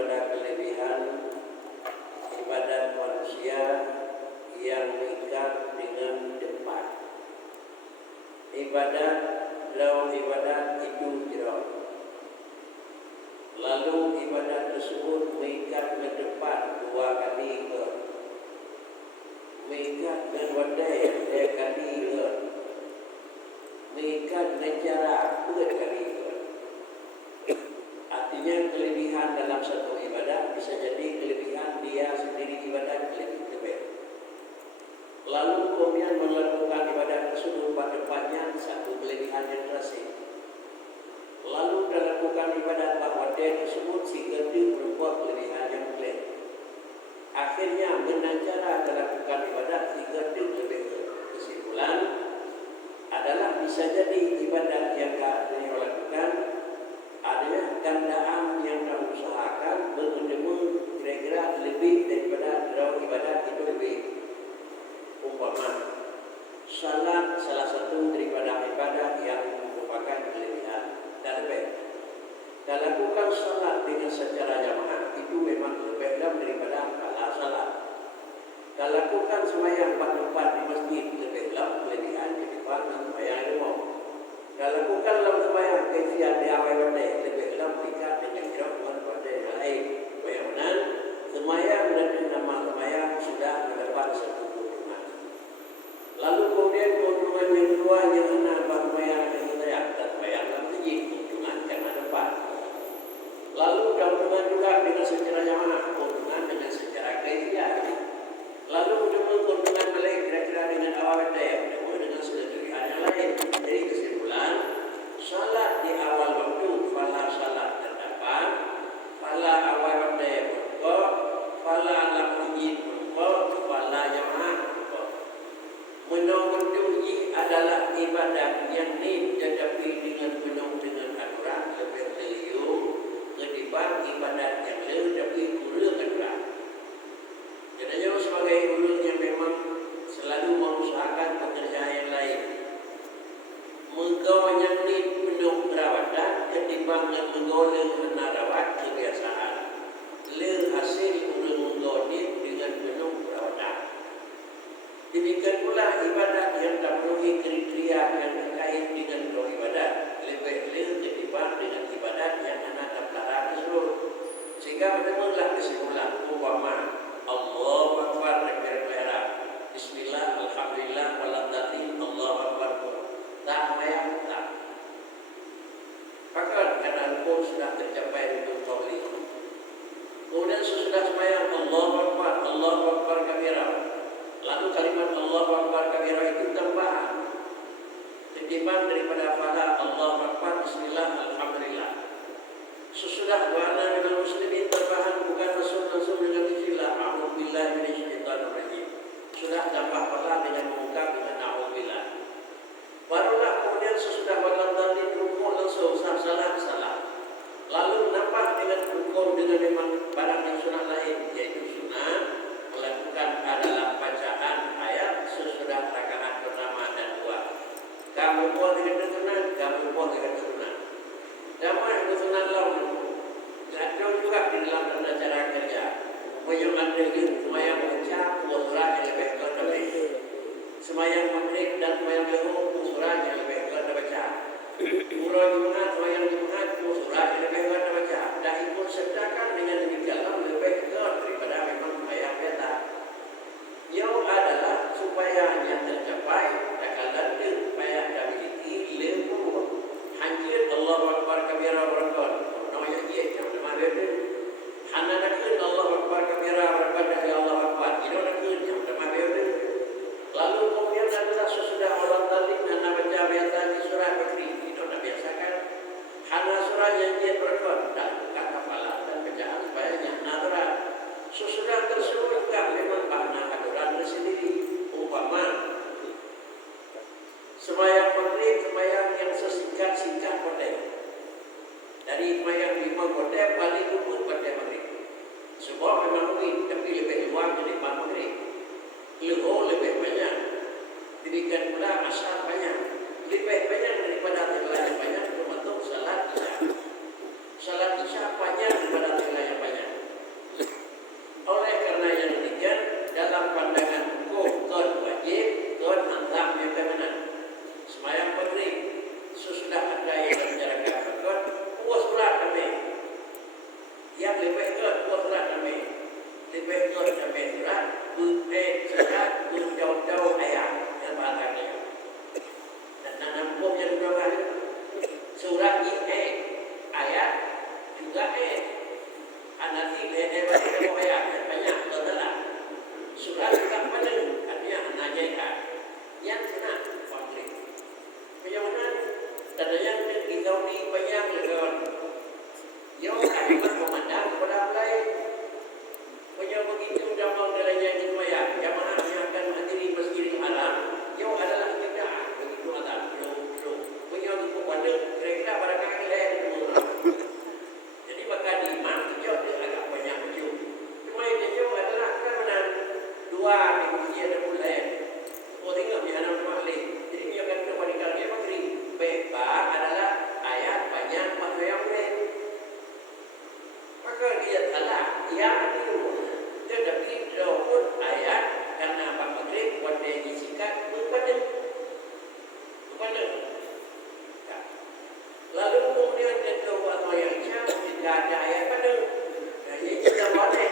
daripada kelebihan ibadat manusia yang mengikat dengan depan. Ibadat itu jerak. Lalu ibadat tersebut mengikat ke depan 2 kali ke. Mengikat dengan wadai 3 kali ke. Mengikat dengan jarak 4 kali ke. Artinya kelebihan dalam satu ibadat bisa jadi kelebihan dia sendiri ibadat lebih. Lalu kemudian melakukan ibadat tersebut pada depannya satu kelebihan yang terasing. Lalu melakukan ibadat bahwa dia tersebut sehingga dia berbuat kelebihan yang lain. Akhirnya dengan cara melakukan ibadat sehingga dia lebih. Kesimpulan adalah bisa jadi ibadat yang dia lakukan adalah gandaan yang dia usahakan bertemu kira-kira lebih daripada ibadat itu lebih. Umpama salat salah satu daripada ibadah yang merupakan kelebihan dan lebih. Dan lakukan salat dengan secara jamaah itu memang lebih daripada pahala salat. Dan lakukan sembahyang 4 tempat di masjid lebih kelebihan daripada sembahyang di rumah. Dan lakukan sembahyang kaifiat di awal-awal lebih mengikat dengan kira-kira pada yang lain. Bagaimana sembahyang dan nama sembahyang sudah mendapat satu. Lalu kemudian keuntungan yang kedua yang anak sembahyang yang saya dan sembahyang dalam masjid keuntungan jangan depan. Lalu keuntungan juga dengan secara jamaah, keuntungan dengan secara kaifiat. Lalu keuntungan balik kira-kira dengan awal daya, dengan secara yang lain. Jadi kesimpulan, salat di awal waktu, fala salat terdapat, fala awal daya berkor, fala alam masjid berkor, fala jamaah. Menurut uji adalah ibadah yang ni tetapi dengan penuh dengan aturan lebih liuk ketimbang ibadat yang liuk tapi kurang aturan. Jadi sebagai ulun yang memang selalu mengusahakan pekerjaan yang lain. Mengkau yang ni penuh perawatan ketimbang mengkau dengan rawat kebiasaan. Liuk hasil ulun mengkau ni dengan penuh perawatan. Demikian pula ibadat yang tak memenuhi kriteria yang terkait dengan ibadat lebih ketimbang dengan ibadat yang anak terlarang tersebut. Sehingga menemulah kesimpulan umpama Allahu Akbar takbir-takbir. Bismillah, alhamdulillah, waladzatin, Allahu Akbar. Tak mayang tak. Maka karena pun sudah tercapai untuk qauli. Kemudian sesudah sembahyang Allahu Akbar, Allahu Akbar kabira. Lalu kalimat Allahu Akbar kabira itu tambahan ketimbang daripada fala Allahu Akbar bismillah alhamdulillah. Sesudah wa'ala minal muslimin tambahan bukan langsung dengan bismillah a'udzubillahi minasyaitonir rajim. Sudah tambah fala dengan mengungkap dengan a'udzubillah. Barulah kemudian sesudah wa'ala tadi rukuk langsung salah. Lalu nambah dengan rukuk dengan memang barang yang sunat lain yaitu sunat melakukan adalah bacaan ayat sesudah rakaat pertama dan 2. Kamu pun dengan sunat, kamu pun dengan sunat. Damai sunat lalu. Ada juga di dalam tanda cara kerja. Menyumat diri, semayang baca, surah yang lebih lebih. Semayang maghrib dan semayang zuhur, surah yang lebih baca. Urut Jumat, semayang Jumat, surah yang lebih baca. Dan ikut sertakan dengan demikian lebih daripada memang semayang biasa. Yang adalah supaya yang tercapai takalan supaya memiliki ilmu hanjir Allahu Akbar kabira barakah. Namanya dia yang mana dia? Hananakan Allahu Akbar kabira barakah ya Allah Akbar. Itu nak yang mana dia? Lalu kemudian adalah sesudah orang tadi nana baca biasa di surah Bakri. Itu nak biasakan. Hana surah yang dia barakah dan bukan hafalan dan bacaan supaya yang nadra. Sesudah tersebut juga memang makna aturan tersendiri. Umpama sembahyang maghrib, sembahyang yang sesingkat-singkat kotek. Dari sembahyang 5 kotek paling luput kotek maghrib. Sebab memang mungkin tapi lebih luar dari maghrib. Lebih banyak. Demikian pula asar banyak. Lebih banyak daripada yang banyak termasuk salat isya. Salat isya banyak daripada yang banyak. ikut sampai surat surat jauh-jauh ayat yang bahasanya. Dan nampak yang berapa surat ini ayat juga anak tiga ayat banyak adalah surat juga pada artinya anaknya kan yang kena fakir. Bagaimana? Dan yang kita ni banyak legon. Yang akibat memandang kepada lain. Punya begitu damai dalam yang dimaya. Jamaah yang akan menghadiri Masjidil Haram, yang adalah bid'ah begitu ada. Punya itu pada kira-kira barangkali lain. Jadi maka di imam dia agak banyak baju. Cuma yang adalah kerana dua minggu ada mulai. Oh tengok dia anak mahli. Jadi dia akan kepada dia makri. Beba adalah ayat banyak masa yang lain. Maka dia salah. Yang itu tetapi pun ayat karena apa maghrib pada disikat kepada. Lalu kemudian kita atau yang tidak ada ayat pada. Jadi kita boleh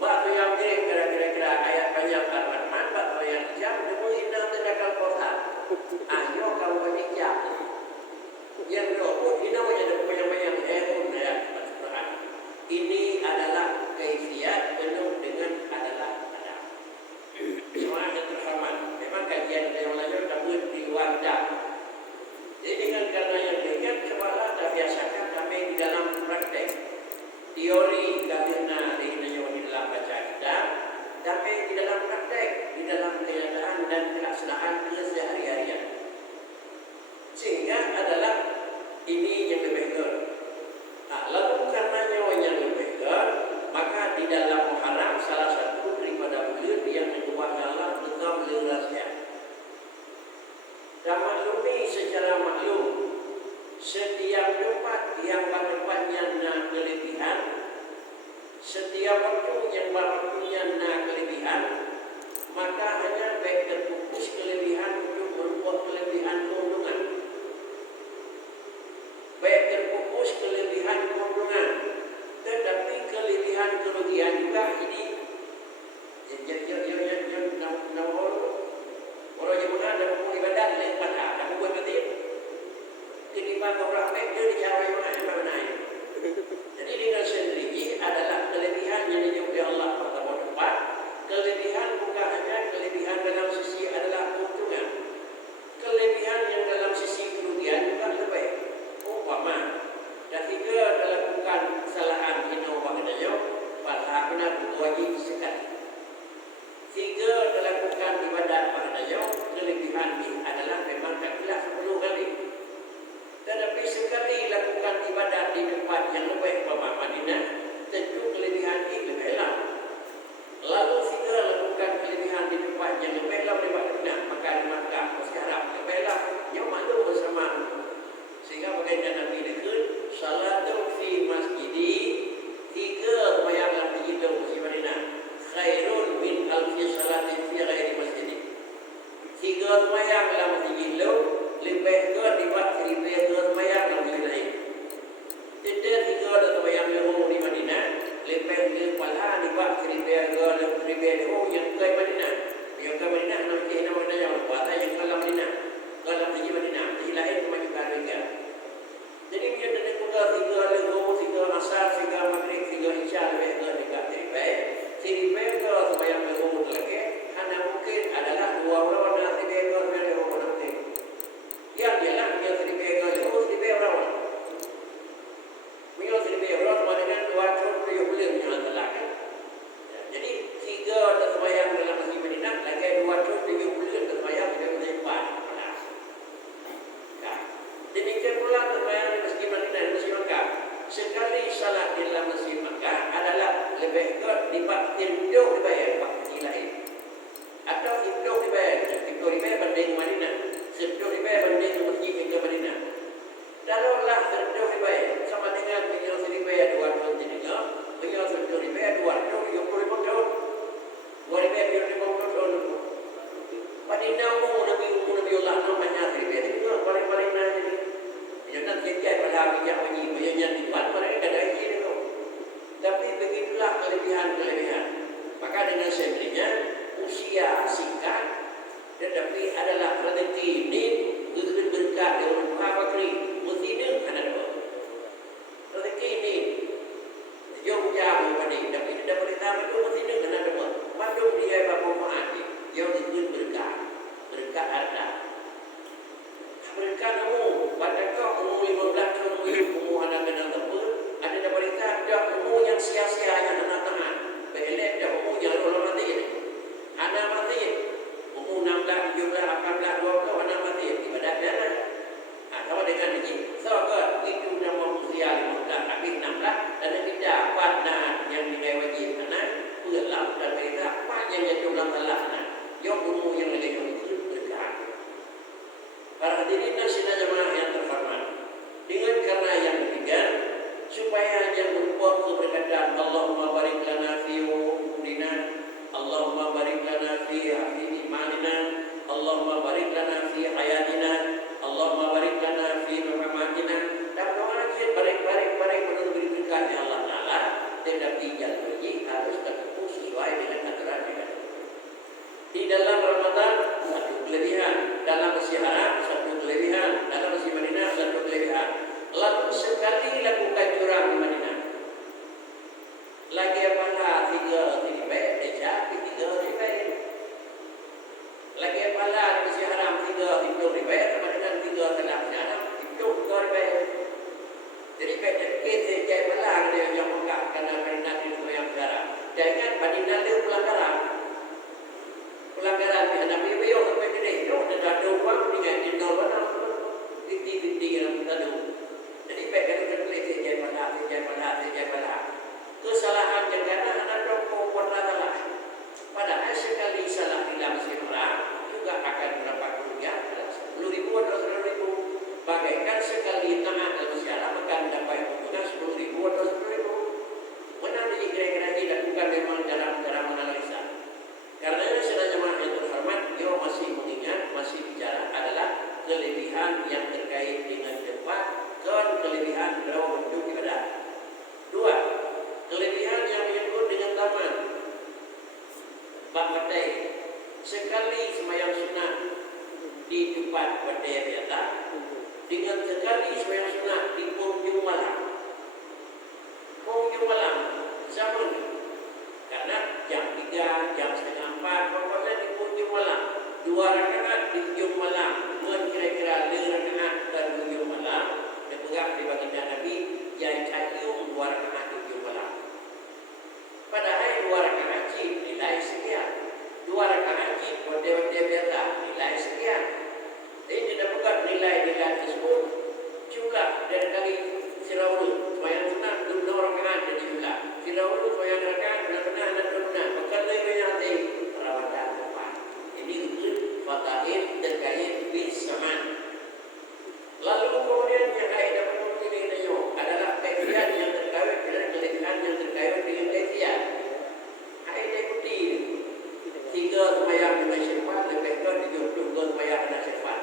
batu yang kira-kira ayat banyak Ar-Rahman, batu yang jam demi indah terdakal kota. Ayo kau berbicara. Yang berapa ini wajah banyak-banyak pun ayat Al-Quran. Ini adalah kaifiat penuh dengan adalah ada. Semua yang terhormat. Memang kajian yang lain namun di luar dah. Jadi dengan karena yang demikian sekolah dah biasakan kami di dalam praktek. Teori karena di dalam baca kitab, tapi di dalam praktek, di dalam kenyataan dan pelaksanaan keseharian. Sehingga adalah ini yang lebih baik. Lalu karena nyawanya lebih baik, maka di dalam Muharram salah satu daripada bulan yang kedua adalah dengan bulan rahsia. Dan maklumi secara maklum, setiap tempat yang tempatnya kelebihan, setiap waktu yang waktunya kelebihan, maka hanya baik terfokus kelebihan untuk membuat kelebihan keuntungan. Baik terfokus kelebihan keuntungan, tetapi kelebihan kerugian juga ini. Orang yang mengenal dan ibadat lain pada, dan buat betul. Ketimbang orang baik dia dicari mana. Jadi dengan sendiri adalah kelebihan yang dijauhi Allah pertama tempat. Kelebihan bukan hanya kelebihan dalam sisi adalah keuntungan. Kelebihan yang dalam sisi kerugian juga lebih. Umpama, dan tiga melakukan kesalahan ini maknanya pada benar wajib sekali. Tiga melakukan ibadat maknanya kelebihan ini adalah memang tak kira 10 kali. Tetapi sekali lakukan ibadat di tempat yang lebih umpama Madinah, tentu kelebihan ini lebih lama. Lalu tiga lakukan kelebihan di tempat yang lebih lama di Madinah, maka di Makkah sekarang lebih lama. Yang malu bersama. Sehingga berkaitan Nabi dekut salatun fi masjidi, tiga bayanglah di Masjid Madinah khairun min alfi salatin fi ghairi masjidi. Tiga bayanglah masjid lebih ke dibuat seribu bayanglah masjid lain. Tidak tiga bayang di Madinah lebih ke pala dibuat seribu yang ke Madinah. Yang ke Madinah nanti nama yang buat yang ke Madinah. Kalau masjid Madinah, masjid lain kemajukan mereka. Jadi dia ada tiga lego, tiga asar, tiga maghrib, tiga isya lebih ke dekat seribu ke sembahyang lego lagi. Hanya mungkin adalah dua orang dan seribu ke lego nanti. Dia lah dia seribu ke lego, seribu orang. Mungkin seribu orang sama dengan 270 bulan yang telah. Jadi tiga atau sembahyang dalam masjid Madinah lagi 270 bulan sembahyang di masjid Madinah. Demikian pula sembahyang di Masjid Madinah dan Masjid Makkah. Sekali salat di dalam Masjid Makkah adalah lebih kuat dibanding dibayar waktu lain. Atau itu dibayar banding Madinah. Itu dibayar banding Masjid hingga Madinah. Dalamlah itu dibayar sama dengan beliau dibayar 2 tahun tiga, beliau dibayar 275 tahun. 275 tahun. Madinah Nabi Allah namanya dibayar itu paling nanti. Jangan kecil pada bijak wajib yang dibuat mereka ada izin itu. Tapi begitulah kelebihan-kelebihan. Madu mesti nak kena demo. Madu dia bapa mati. Dia ikut berkah. Berkah harta. Berkah kamu. Pada kau umur 15 tahun umur anak kena apa? Ada berita dah umur yang sia-sia yang anak tangan. Belek dah umur yang orang mati. Anak mati. Umur 16, 17, 18, 20 anak mati. Ibadat dana. Sama dengan ini, sahabat itu nama usia 15 habis 16 dan kita partner yang dinilai wajib anak gelap dan mereka apa yang jadi ulang anak yang umur yang lebih itu berkah. Para hadirin dan sidang jemaah yang terhormat, dengan karena yang ketiga supaya yang berbuat keberkatan Allahumma barik lana fi umurina, Allahumma barik lana fi imanina, Allahumma barik lana fi hayatina, Allahumma barik lana fi rahmatina. Dan doa kita barik menurut berkat ya Allah Taala tidak tinggal lagi harus tertentu sesuai dengan aturan yang di dalam Ramadan satu kelebihan, dalam Masjid Haram satu kelebihan, dalam Masjid Madinah satu kelebihan. Lalu sekali lakukan curang di Madinah. Lagi apakah 3 ribu deja 3 ribu. Lagi apakah di Masjid Haram 3 ribu sama dengan 3 dalam Masjid Haram itu 2 ribu. Jadi kita jaya malang dia yang buka karena Madinah itu yang sekarang. Jangan Madinah itu pelanggaran. Pelanggaran di Nabi Bio sampai gede. Yo ada uang dengan jendol mana? Titik yang tadi. Jadi pegang terkeliti jaya malang. Kesalahan yang karena anak rokok warna salah. Padahal sekali salah dalam seorang juga akan mendapat kerugian 10.000 atau 100.000. Bagaikan sekali tangan dalam sejarah akan mendapat keuntungan 10.000 atau 10.000. Mana jadi kira-kira dilakukan memang dalam cara menganalisa. Karena sudah jemaah yang terhormat, dia masih mengingat, masih bicara adalah kelebihan yang terkait dengan tempat dan kelebihan dalam bentuk ibadah. 2. Kelebihan yang menyebut dengan taman. Bab kedai. Sekali sembahyang sunat di tempat kedai biasa, dengan sekali sembahyang sunat di penghujung malam. Penghujung malam sama ni. Karena jam 3, jam setengah 4, pokoknya di penghujung malam. 2 rakaat di penghujung malam. Kira-kira 5 rakaat dan penghujung malam. Yang pegang di baginda Nabi yang cayung 2 rakaat di penghujung malam. Padahal 2 rakaat haji nilai sekian. 2 rakaat haji wadai biasa nilai sekian. Jadi tidak bukan nilai-nilai tersebut. Juga dari kali Firaun sembahyang sunat 2 rakaat jadi juga. Firaun sembahyang rakaat benar-benar dan benar. Bukan lebih nanti perawatan depan. Ini usul fataid terkait bis zaman. Lalu kemudian yang ada penting ini adalah kaifiat yang terkait dengan kelebihan yang terkait dengan kaifiat. Ada ikuti 3 sembahyang dengan syirfat lebih ke 72 sembahyang dengan syirfat.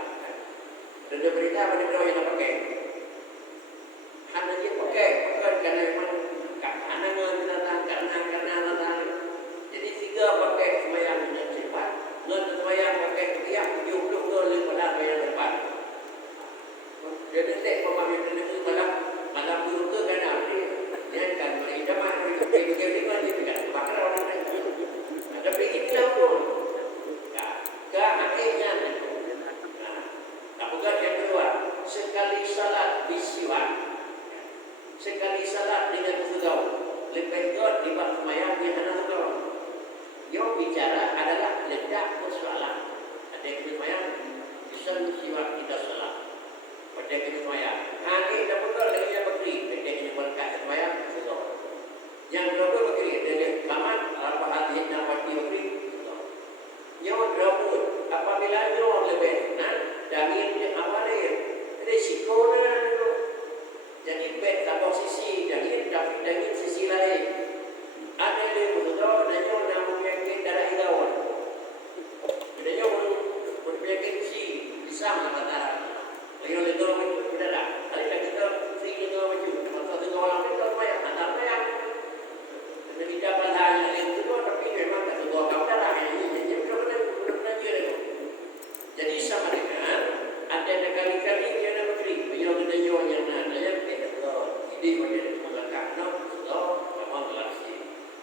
Dan dia berita pada kita yang pakai. Hanya dia pakai karena memang karena datang. Jadi 3 pakai sembahyang dengan syirfat, 2 sembahyang pakai ketiak 72 lebih pada sembahyang depan. Jadi saya memahami itu malam dulu ke kan apa dia kan beridaman begitu dia tidak bakar orang lain. Tapi inilah pun akhirnya. Nah, bukan yang kedua sekali salah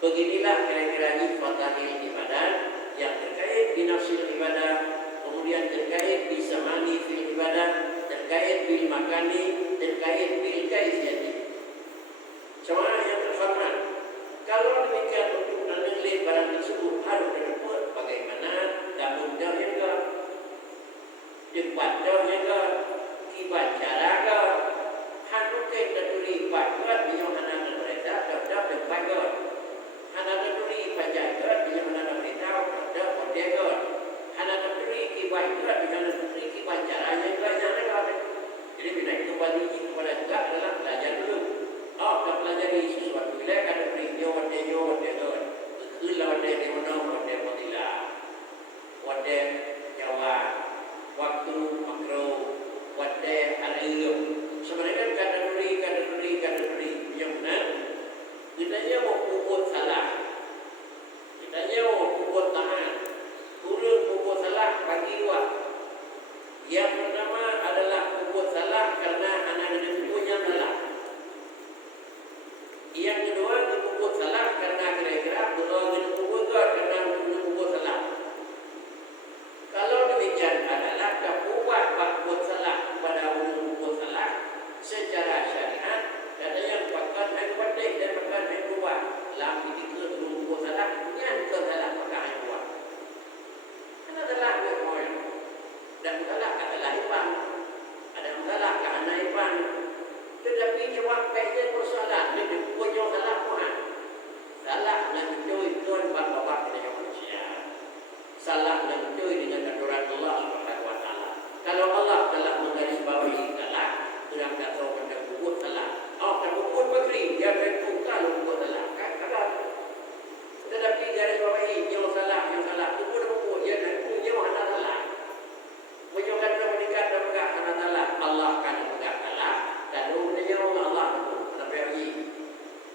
Beginilah kira-kira fadhail ibadah yang terkait binafsil ibadah, kemudian terkait bisamani fil ibadah, terkait bil makani, terkait bil kaifiyati. Jemaah yang terhormat, kalau demikian untuk menilai barang tersebut harus didapat bagaimana dalam jahilnya, debat jahilnya, kibat cara hanukai tertulis bakat yang anak mereka dapat debat anak tertulis bakat yang anak mereka dapat debat anak tertulis kibat yang tertulis kibat caranya yang jadi bila itu kembali kepada juga adalah belajar dulu. Kita pelajari sesuatu bila kada beri jawab kelah wade demono wade modila wade jawab waktu makro wade alilum sebenarnya kada beri yang benar kita mau pukul salah kita mau pukul tahan turun pukul salah bagi dua. Yang pertama adalah pukul salah karena anak-anak tubuhnya salah. Yang kedua dipukul salah karena kira-kira dipukul karena dipukul salah. Kalau demikian adalah kebuat pukul salah pada pukul salah secara syariat kata yang pakai pandai dan pakai kuat lam ketika pukul salah yang salah pakai kuat. Karena adalah bermoy dan salah adalah iban. Ada salah karena iban. Tetapi jawab baiknya persoalan dia punya salah Tuhan. Salah dan mencuri Tuhan bapak kita manusia. Salah dan mencuri dengan aturan Allah Subhanahu wa taala. Kalau Allah telah menggarisbawahi salah, orang tak tahu pada buku salah. Kan buku begeri dia bertukar buku salah. Kan ada. Tetapi garisbawahi yang salah buku dia dan buku yang ada salah. Menyokan meningkat dan megah karena salah. Allah kan megah salah. Dan menjauh Allah tapi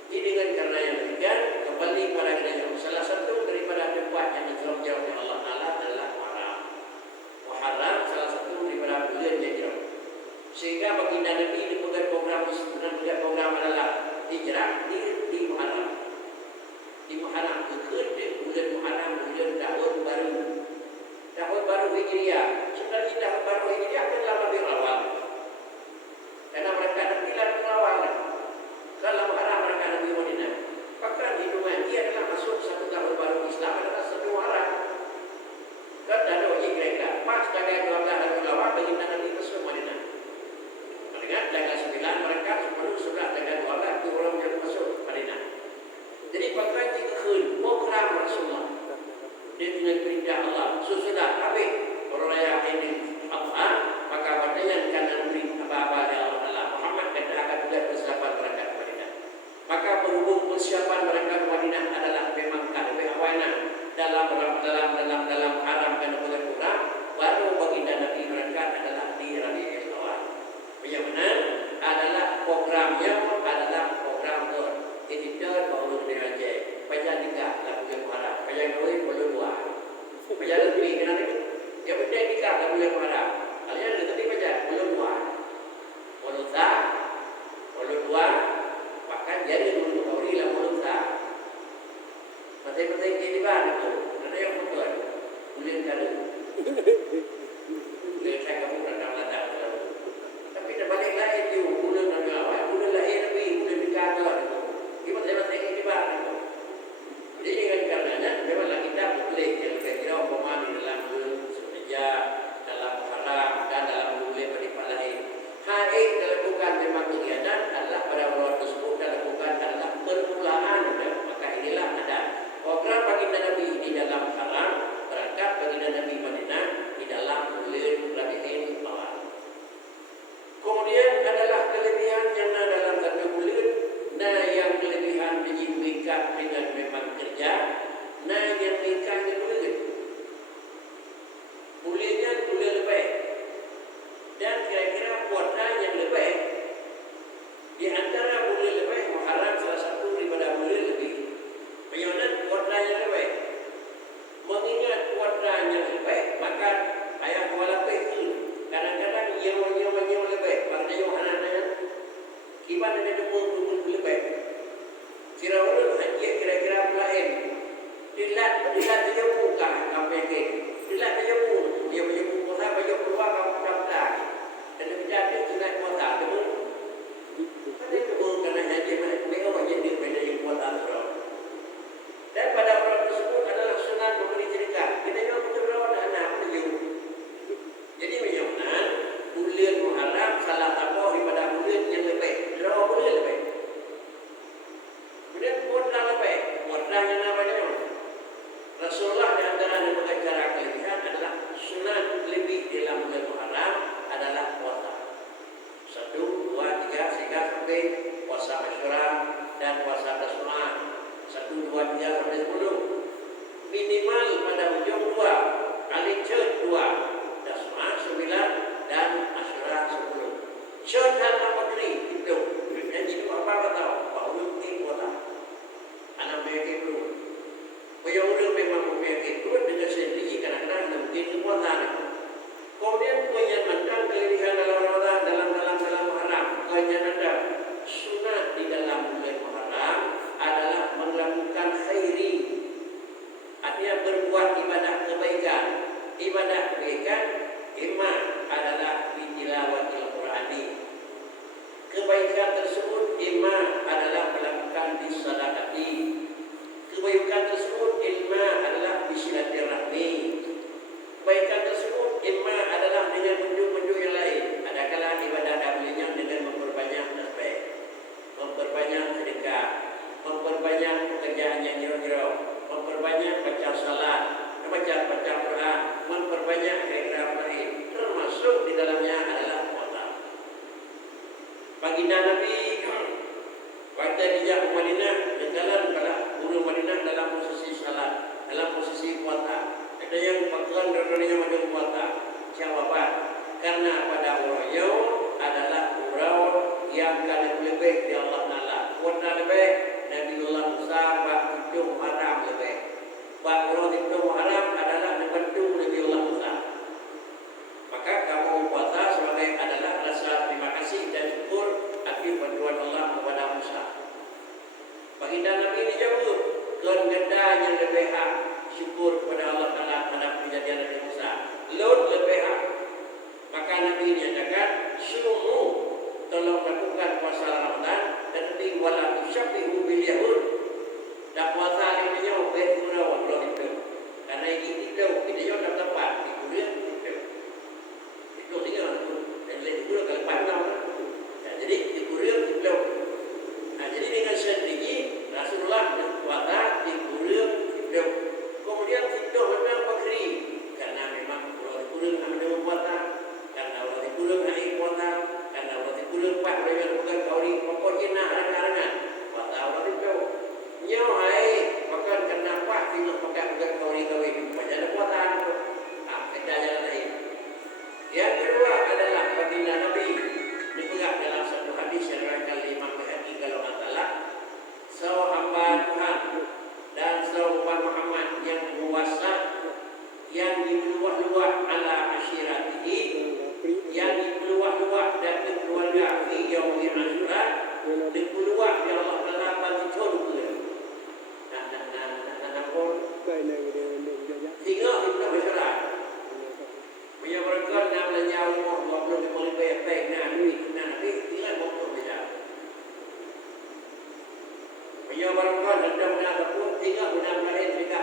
ini dengan karena yang demikian kembali pada kita salah satu daripada tempat yang dijauh oleh Allah Taala adalah muharram salah satu daripada bulan yang dijauh sehingga baginda Nabi dipegang program adalah hijrah di Muharram ke bulan Muharram bulan tahun baru Hijriah. Sebenarnya tahun baru Hijriah adalah lebih awal. Karena mereka bilang pengawal kalau Muharram mereka Nabi Madinah. Bahkan hitungan dia adalah masuk satu tahun baru Islam adalah satu Muharram. Kata doa mereka pas tanggal 12 hari awal baginda Nabi masuk Madinah. Mendengar tanggal 9 mereka 10 11 tanggal 12 itu orang yang masuk Madinah. Jadi bahkan dikeun program Rasulullah dengan perintah Allah sesudah habis raya Idul Adha maka badannya akan memberi apa-apa dari Allah Muhammad dan akan juga persiapan mereka ke Madinah. Maka berhubung persiapan mereka ke Madinah adalah memang lebih awalnya dalam haram dan bulan kurang baru baginda Nabi mereka adalah di Rabiul Awal. Yang mana adalah programnya adalah program editor baru diraja. Baca nikah dalam bulan Muharram, baca kahwin bulan dua. Baca lebih kenapa itu? Dia benda nikah dalam bulan Muharram. Kalian lebih baca bulan dua. Bulan dua, bahkan jadi bulan Februari lah bulan dua. Penting-penting di mana itu? Ada yang betul. Bulan kali. Bulan saya kamu pernah ladang. Tapi terbalik lagi itu bulan Nabi awal, bulan lahir Nabi, bulan nikah tu. Kita lewat ini mana itu? Jadi dengan karenanya memanglah kita boleh yang kira-kira umpama di dalam bulan Zulhijjah, dalam Muharram dan dalam bulan berlipat lain. Hari dilakukan memang kegiatan adalah pada bulan tersebut dilakukan adalah permulaan. Maka inilah ada program baginda Nabi di dalam Muharram, berangkat baginda Nabi Madinah di dalam bulan Rabiul Awal. Kemudian buat 3 sampai 10. Minimal pada ujung 2, kali cut 2, dasma 9 dan asyura 10. Cut dalam negeri itu. Jadi apa tahu? Pak ulun di kota. Anak mereka itu. Yang ulun memang mereka itu dengan sendiri kadang-kadang mungkin di kota. Kemudian punya mandang kelebihan dalam Ramadan, dalam Muharram. Punya mandang sunat di dalam bulan Muharram adalah melakukan khairi. Artinya berbuat ibadah kebaikan. Ibadah kebaikan imma adalah bitilawatil Qur'ani. Kebaikan tersebut imma adalah melakukan bisadaqati. Kebaikan tersebut imma adalah bisilaturahmi. Kebaikan tersebut imma adalah dengan bentuk-bentuk yang lain. Adakala ibadah dahulunya dengan memperbanyak tasbih, memperbanyak sedekah, memperbanyak pekerjaan yang jero-jero, memperbanyak baca salat, baca Quran, memperbanyak ikrar lain. Termasuk di dalamnya adalah puasa. Baginda Nabi waktu dia ke Madinah, berjalan pada bulu Madinah dalam posisi salat, dalam posisi puasa. Ada yang pakaian darinya macam puasa. Jawaban, karena pada urau adalah urau yang kali lebih di Allah Taala. Kuatlah lebih Nabiullah Musa bak hidung haram lebih. Bak urau hidung haram adalah nebendung Nabiullah Musa. Maka kamu puasa sebagai adalah rasa terima kasih dan syukur atas bantuan Allah kepada Musa. Baginda Nabi dijawab genda yang lebih hak syukur kepada Allah Taala pada kejadian Nabi Musa. Lot lebih hak. Maka Nabi nyatakan sumu tolong lakukan puasa Ramadan tetapi wala tusyabihu bil yahud. Dan puasa ini nyo bergurau Allah itu. Karena ini itu dalam tempat dikuliah itu. Itu dia dan lain guru kalau pandang. Jadi dikuliah itu. Jadi dengan sendiri Rasulullah berpuasa dikuliah itu. Kemudian itu memang pakri karena memang kurang ada puasa, karena orang kurang ada puasa, karena orang kurang pak mereka bukan kauri pokoknya nak arangan puasa orang itu nyawa hai bahkan karena pak tidak pakai bukan kauri banyak ada puasa itu kita jalan lain. Yang kedua adalah baginda Nabi dipegang dalam satu hadis yang riwayatkan Imam Bukhari kalau adalah seorang hamba Tuhan dan seorang Muhammad yang puasa yang diluah-luah ala asyiratihi, yang diluah-luah dan keluarga fi yaumi Asyura, diluah di Allah Taala bagi turun. Tiga kita bersyukur. Punya mereka nak belajar Allah belum boleh baik-baik nanti tinggal waktu belajar. Punya mereka sedang nak tinggal benar-benar mereka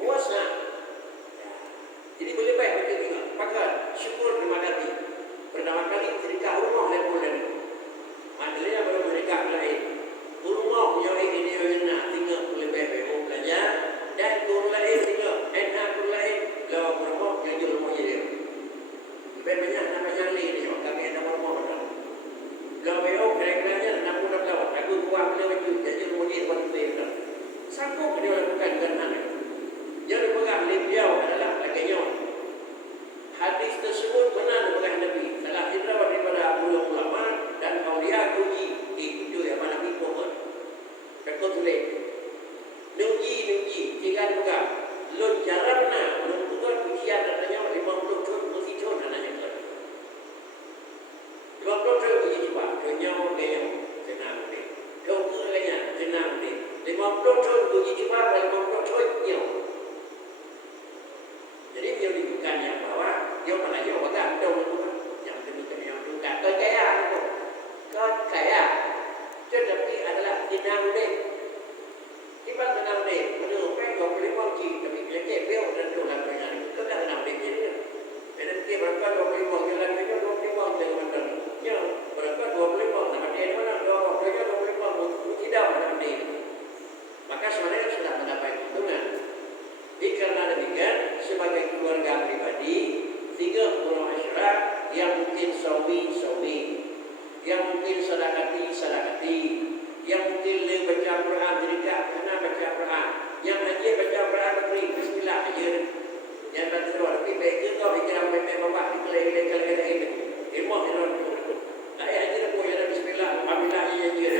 puasa. Jadi boleh baik kita tinggal. Maka syukur terima kasih. Pertama kali sedekah rumah dan bulan. Maksudnya baru sedekah lain. Rumah punya ini yang nak tinggal boleh baik belajar dan turun lain tinggal. Enak turun lain. Lalu rumah yang jual rumah jadi. Banyak nama yang lain ni. Kami ada rumah orang. Lalu kira-kiranya nak pun lawat. Aku buat beli baju jadi rumah jadi buat kita. Sanggup dia lakukan dengan anak. Yang dipegang oleh beliau adalah lakinya. Hadis tersebut benar dipegang Nabi. Salah hijrah daripada ulama dan aulia uji itu yang mana Nabi pohon. Kau tulis. Nuji tiga pegang. Lun jarabna, lun pegang usia katanya 50 tahun mesti tahun anaknya tu. 50 tahun uji coba. Dunia dia senang ni. Kau kerana senang ni. 50 tahun uji coba, 50 tahun dia. Jadi dia dibukannya bahwa dia mana dia orang tahu yang demikian yang bukan kaya itu, kaya, tetapi adalah senang deh. Ibarat senang deh, menurut mereka boleh wajib tapi dia kebel dan tulang dengan itu kan senang deh jadi. Dan dia berapa 25 jalan dia 25 jalan benar. Ya, berapa 25 nama dia mana 25 tidak nama dia. Maka sebenarnya sudah mendapat keuntungan. Karena demikian sebagai keluarga pribadi 30 Asyura yang mungkin sawi, yang mungkin sadaqati, yang mungkin baca Quran sedekah karena baca je. Yang bantu tapi baik ke kau fikir baik bapak dikele-kele ini. Ilmu itu. Ayat ini pun yang bismillah, alhamdulillah je.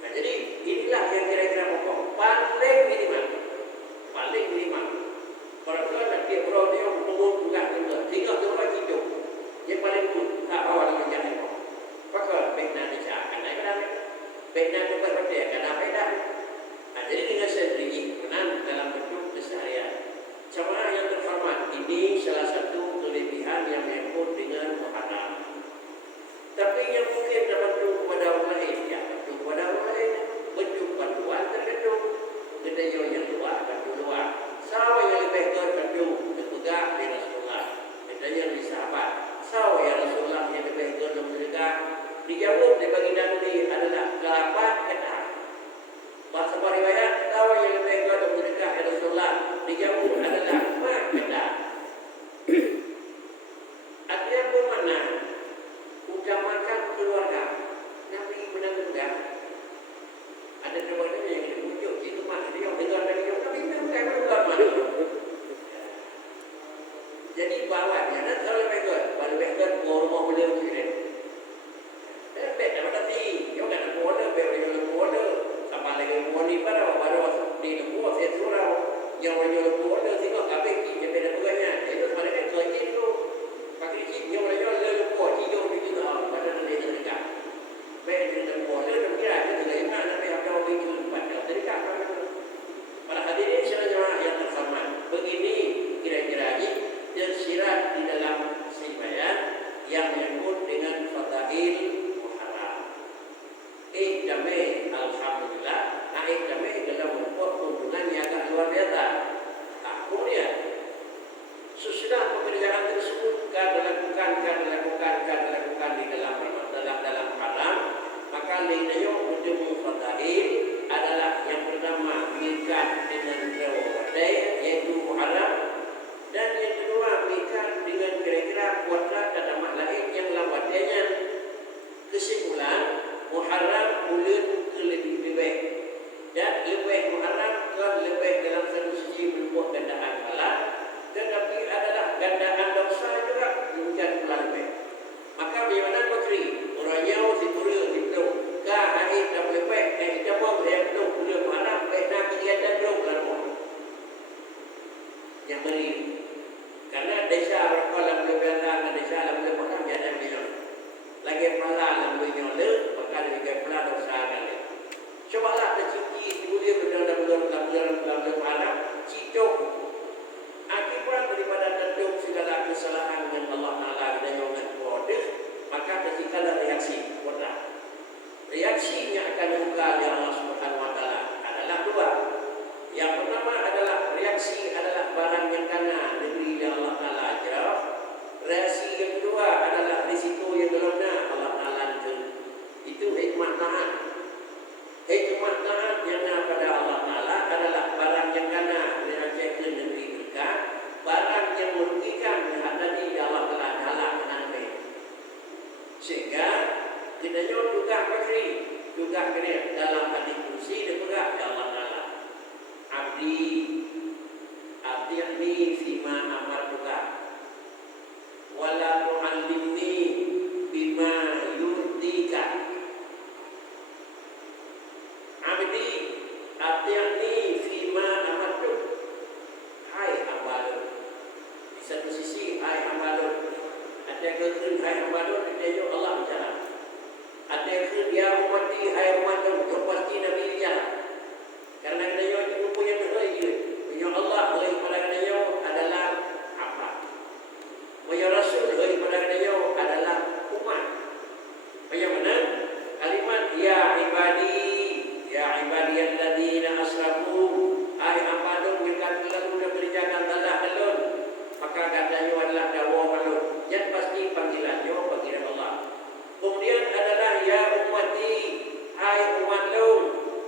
Nah, jadi inilah yang kira-kira pokok paling minimal. Kalau nak dia pro dia umum juga tinggal tu lagi hidup. Yang paling pun awal yang jadi. Maka baiknya dicakan naik dah. Baiknya tu berpercaya kan apa dah. Nah, jadi dengan sendiri menang dalam bentuk keseharian. Jamaah yang terhormat, ini salah satu kelebihan yang menyangkut dengan muharram. Tapi yang mungkin dapat bentuk kepada orang lain, ya bentuk kepada orang lain, bentuk bantuan tergantung. Gedayo yang luar, bantu luar. Sawa yang lebih bentuk berpegang di Rasulullah. Gedayo yang disahabat. Sawa yang Rasulullah yang lebih berpegang. Dijawab di baginda Nabi adalah 8 kata. Bahasa riwayat sawa yang lebih berpegang di Rasulullah. Dijawab adalah 4 kata. Artinya bermakna utamakan keluarga. Nabi menanggap ada keluarga yang dipujuk itu makna dia dengar dari dia tapi itu bukan keluarga. Jadi bawahnya dan kalau lebih good rumah beliau sendiri. Lebih dapat tadi, dia kan boleh boleh sama lagi boleh baru di rumah saya surau yang boleh tengok apa yang beda tugasnya. Itu sebenarnya kerja itu pakai chip yang boleh hijau di situ pada nanti terdekat. Baik dengan boleh dan kira dengan yang mana tapi apa itu pada terdekat. Para hadirin sekalian yang terhormat, begini kira-kira tersirat di dalam sembahyang yang menyebut dengan fadail muharram. Damai alhamdulillah, damai dalam membuat hubungan yang agak luar biasa. Kemudian sesudah pekerjaan tersebut dilakukan di dalam muharram, maka lainnya bertemu fadail adalah yang pertama mengikat dengan wadai yaitu muharram, dan yang kedua mengikat dengan kira-kira puasa dan amal lain yang lawadainya. Kesimpulan muharram bulan ke lebih dan lebih muharram ke lebih dalam satu sisi berbuat gandaan salah, tetapi adalah gandaan dosa juga bukan pula lebih. Maka bagaimana bakri orangnya sipura itu ka hari tak lebih kita mau yang belum bulan muharram baik nak kegiatan belum lalu yang beri karena desa orang lebih dan desa lebih muharram ada dia lagi pala lebih nyole maka juga pala dosa kali. Cobalah tercuci kemudian benar-benar muharram cicok akibat daripada tentu segala kesalahan dengan Allah Taala dan dengan kode, maka ketika reaksi kodrat. Reaksinya akan dibuka oleh Allah Subhanahu Wa Taala adalah dua. Yang pertama adalah reaksi adalah barang yang kena diberi oleh Allah Taala ajar. Reaksi yang kedua adalah risiko yang gelapnya Allah Taala itu hikmah taat. Hikmah taat yang pada Allah Taala adalah barang yang kena dirajakan negeri berkat, barang yang merugikan hadani Allah Taala dalam nanti. Sehingga kita juga beri juga kena dalam hadis kursi dan juga Allah Taala. Abdi atiani fima amartuka wala tu'allimni bima yurdika. Abdi atiani fima amartuk. Hai hamba-Mu. Di satu sisi hai hamba-Mu. Ada keun hai hamba-Mu dia Allah bicara. Ada keun dia ummati hai umat-Mu itu pasti Nabi bicara. Karena dia itu punya dia. Punya Allah kepada dia adalah apa? Punya Rasul kepada dia adalah umat. Bagaimana? Kalimat ya ibadiyalladzina asrafu ai hamba-Mu yang lalu berjalan dalam dalun maka katanya adalah dawuh malun yang pasti panggilannya panggilan Allah. Kemudian adalah ya ummati hai umatku,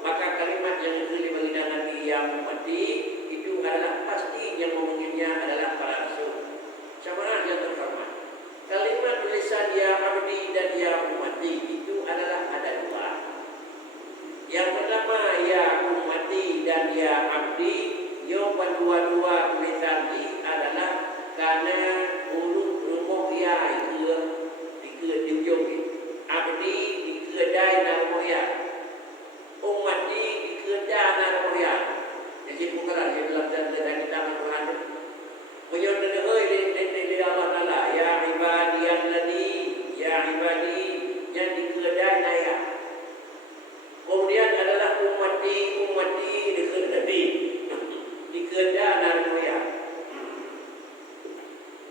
maka kalimat yang diberi bagi Nabi yang ummati itu adalah pasti yang memanggilnya adalah para rasul. Sama yang terhormat. Kalimat tulisan ya abdi dan ya ummati itu adalah ada dua. Yang pertama ya ummati dan ya abdi Yang kedua-dua tulisan ini adalah karena urut rumah dia itu di ujung ini. Abdi dikedai nama moya, umat di dikedai nama moya. Jadi bukanlah di dalam dan kita Tuhan. Menyuruh dari Allah Taala, ya ibadiyalladi, ya ibadi yang dikedai naya. Kemudian adalah umati dikedai nama moya.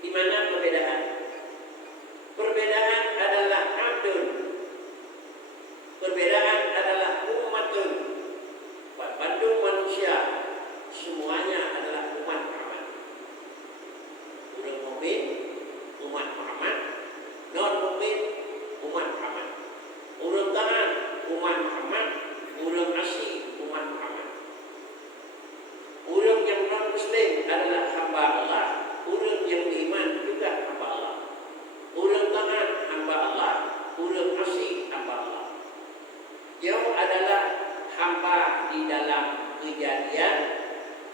Di mana perbedaan? Perbedaan adalah abdun. Perbedaan adalah ummatun. Bandung manusia semuanya adalah umat Muhammad. Orang mukmin umat Muhammad, non mukmin umat Muhammad. Orang taat umat Muhammad, orang asli umat Muhammad. Orang yang non muslim adalah hamba Allah, orang yang beriman juga hamba Allah. Orang taat hamba Allah, orang asli hamba Allah. Yang adalah hamba di dalam kejadian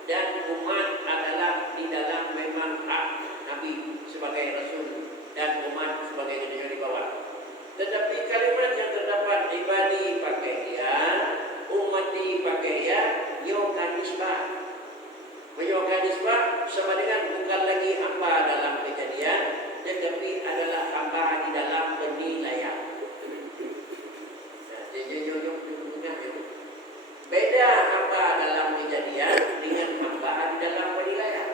dan umat adalah di dalam memang hak Nabi sebagai Rasul dan umat sebagai dunia di bawah. Tetapi kalimat yang terdapat ibadi pakai dia, umati pakai dia, yokan nisbah. Yokan nisbah sama dengan bukan lagi hamba dalam kejadian, tetapi adalah hamba di dalam penilaian. Beda hamba dalam kejadian dengan hamba di dalam penilaian.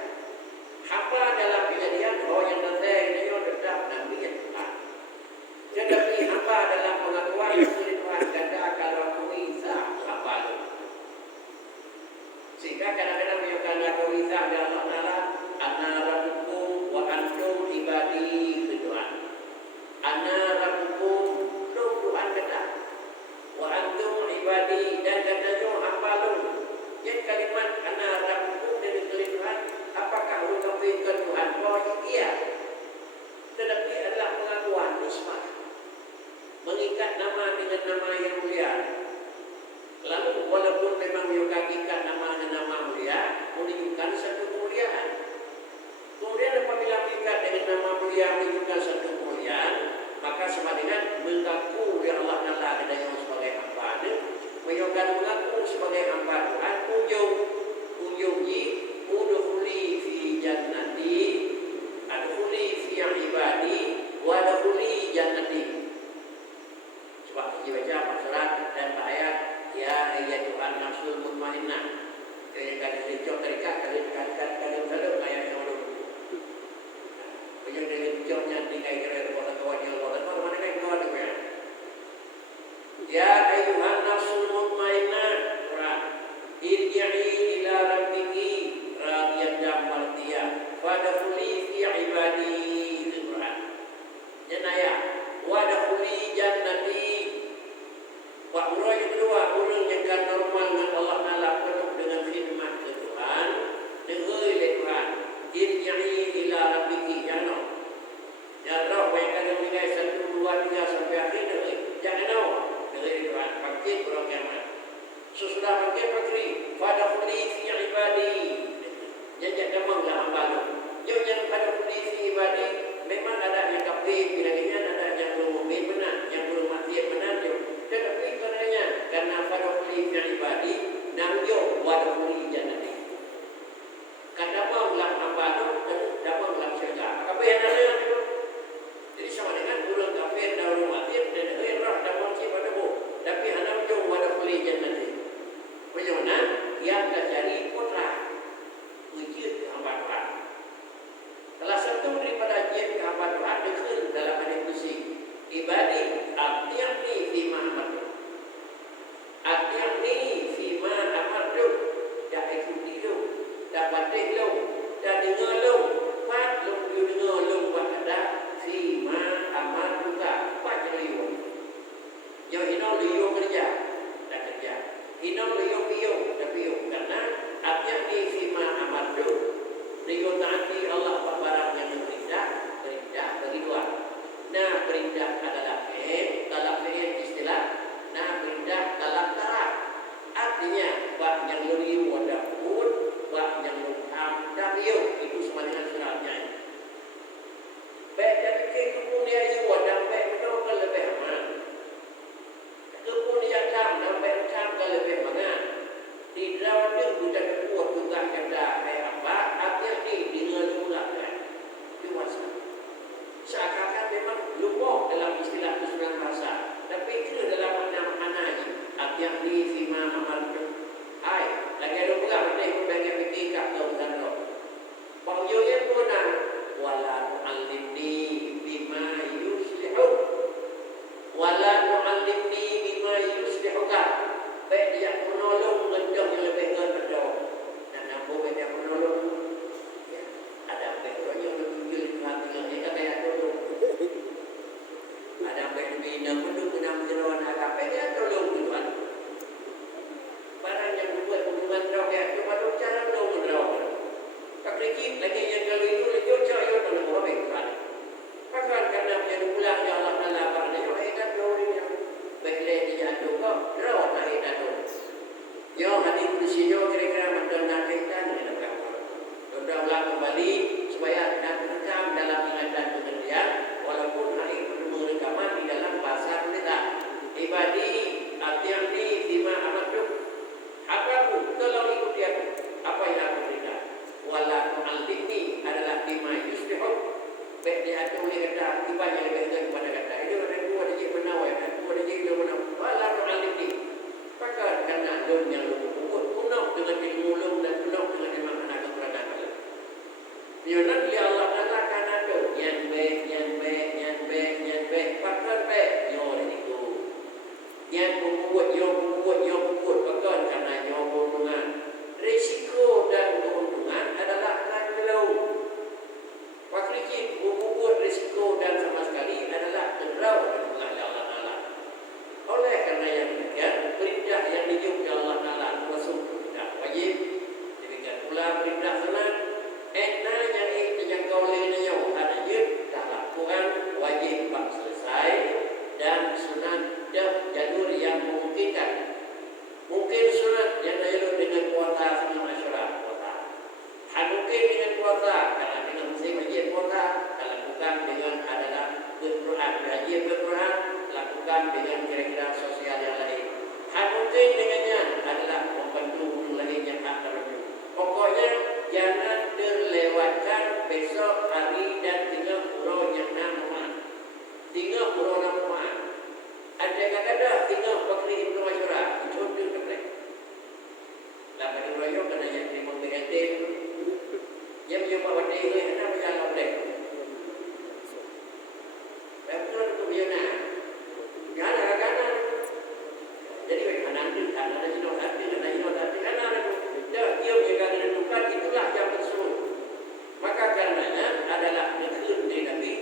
Hamba dalam kejadian yang datang dia tetap Nabi yang Tuhan. Tetapi hamba dalam pengakuan Tuhan kata kalau aku bisa hamba itu. Sehingga kadang-kadang menyukai aku bisa dan Allah Taala ana rabbukum wa antum ibadi Tuhan. Ana rabbukum Tuhan kata wa antum ibadi dan katanya hamba lu. Yang kalimat ana rabbukum dari Tuhan, apakah lu kafirkan Tuhan? Oh iya. Tetapi adalah pengakuan nisbah. Mengikat nama dengan nama yang mulia. Lalu walaupun memang mengikat nama dengan nama mulia, menunjukkan satu kemuliaan. Kemudian apabila mengikat dengan nama mulia menunjukkan satu kemuliaan, maka sama dengan mengaku ya Allah Taala adanya sebagai hamba ini, mengaku sebagai hamba Tuhan, ujungi udkhuli fi jannati, adkhuli fi ibadi wa adkhuli jannati. Coba baca surat dan ayat ya ayyatuhan nafsul mutmainnah. Kalian dicok terikat kalian selalu ayat yang lalu. Banyak dari dicoknya tinggal kira kawan mana kan kawan tu ya. Ya ayyuhan nafsul mutmainnah, Quran. Irji'i ila rabbiki radiyatan mardiyah fadkhuli fi ibadi, Quran. Janaya wadkhuli jannati. Orang yang kedua, orang yang kan normal dengan Allah Taala penuh dengan khidmat ke Tuhan, dengar oleh Tuhan. Irji'i ila rabbiki, jangan. Jangan tahu banyak kali meninggal 1, 2, 3 sampai akhir dengar. Jangan tahu dengar Tuhan. Fakir orang kiamat. Sesudah fakir fakri, fadkhuli fi ibadi. Jangan damanglah hamba lu. Jangan fadkhuli fi ibadi. Memang ada yang kafir, bilangnya ada yang belum mukmin benar, yang belum mati benar. Tetapi karena fadkhuli fi ibadi namyo wadkhuli jannati. Kadamanglah hamba lu dan damanglah syurga. Apa yang ada itu? Jadi sama dengan orang kafir dan orang mati dan roh dan manusia pada bu. Tapi namyo wadkhuli jannati. Bagaimana? Yang terjadi putra wujud hamba Tuhan. Salah satu daripada jin hamba Tuhan dikir dalam hadis kursi. Ibadi ati'ni fima amartu. Ati'ni fima amartu. Dah ikuti lu, dah patih lu, dah dengar lu, pat lu dengar lu buat ada fima amartu ka. Apa jadi lu? Yo ino lu kerja, dah kerja. Ino lu piyo, dah piyo. Karena ati'ni fima amartu. Rio taati Allah barang yang perintah bagi dua. Nah perintah adalah fi'il, kalau fi'il istilah. Nah perintah dalam taraf. Artinya, wa yang yuri wa da'ud, wa surat yang lengkap dan itu sama dengan suratnya. Baik dari kekepun dia jiwa dan baik menolak lebih aman. Kekepun dia cam dan baik cam ke lebih aman. Di dalam dia bukan kuat juga kata apa artinya dengan juga kan. Dewasa. Seakan-akan memang lumpuh dalam istilah kesulitan bahasa. Tapi itu dalam makna-makna ini. Artinya di fima amal ai lagi ada pula benda yang bagi fikir kat tahu dan roh. Pak yo yang pun wala tu'allimni bima yuslihu wala tu'allimni bima yuslihuka. Baik dia menolong menjauh yang lebih menjauh dan nampu dia menolong ya. Ada baik orang yang lebih hati yang kata ya tolong ada baik lebih nak mendung nak menjeruan agak dia tolong Tuhan. Barang yang membuat hubungan roh ya cuma dong cara dong roh. Kakek lagi yang kalau itu lagi cari orang yang orang baik. Bahkan karena menjadi pulang ya Allah Taala pada yo edan dorinya. Baiklah dia juga roh tak edan dor. Yo hadir di sini kira-kira mendengar kaitan dengan kamu. Sudah ulang kembali supaya tidak terekam dalam ingatan pengertian walaupun hal itu merekaman di dalam bahasa kita. Ibadi artinya di lima amaduk. Apa pun tolong ikuti aku. Apa yang aku berikan. Wala tu'allimni adalah lima yuslihu. Baik dia ada boleh kata tibanya lebih kepada kata ini orang tua dia penawai dan tua dia dia menawai. Wala tu'allimni. Maka karena don yang lumpuh penuh dengan ilmu ulum dan penuh dengan makna kekurangan. Dia nanti Allah Taala kan ada yang baik. Bahkan baik yo itu. Yang membuat bahkan karena yo keuntungan. Risiko dan keuntungan adalah kalau wakilnya membuat risiko dan sama sekali adalah terau dengan Allah Taala. Oleh karena yang demikian perintah yang dijunjung Allah Taala masuk perintah wajib. Demikian pula perintah senang. Yang kau lehnya ada je dah lakukan wajib bak selesai dan sunat jalur yang memungkinkan. Mungkin sunat yang jalur dengan kuota sunat masyarakat kuota. Mungkin dengan kuota kalau dengan musim wajib kuota, kalau bukan dengan adalah berquran wajib berquran, lakukan dengan kira-kira sosial yang lain. Mungkin dengannya adalah membantu lain yang tak terlalu. Pokoknya jangan terlewatkan besok hari dan 30 yang nama. 30 nama. Ada kata-kata 30 pakri itu masyarakat. Itu boleh. Lapan di royok kena yang terima berhenti. Yang menjumpa pada ini ada berjalan boleh. Betul itu biana. Biana kanan. Jadi kanan itu kanan ada jinak hati, kanan jinak hati kanan itu. Dia jika ditentukan itulah yang betul. Maka karenanya adalah negeri Nabi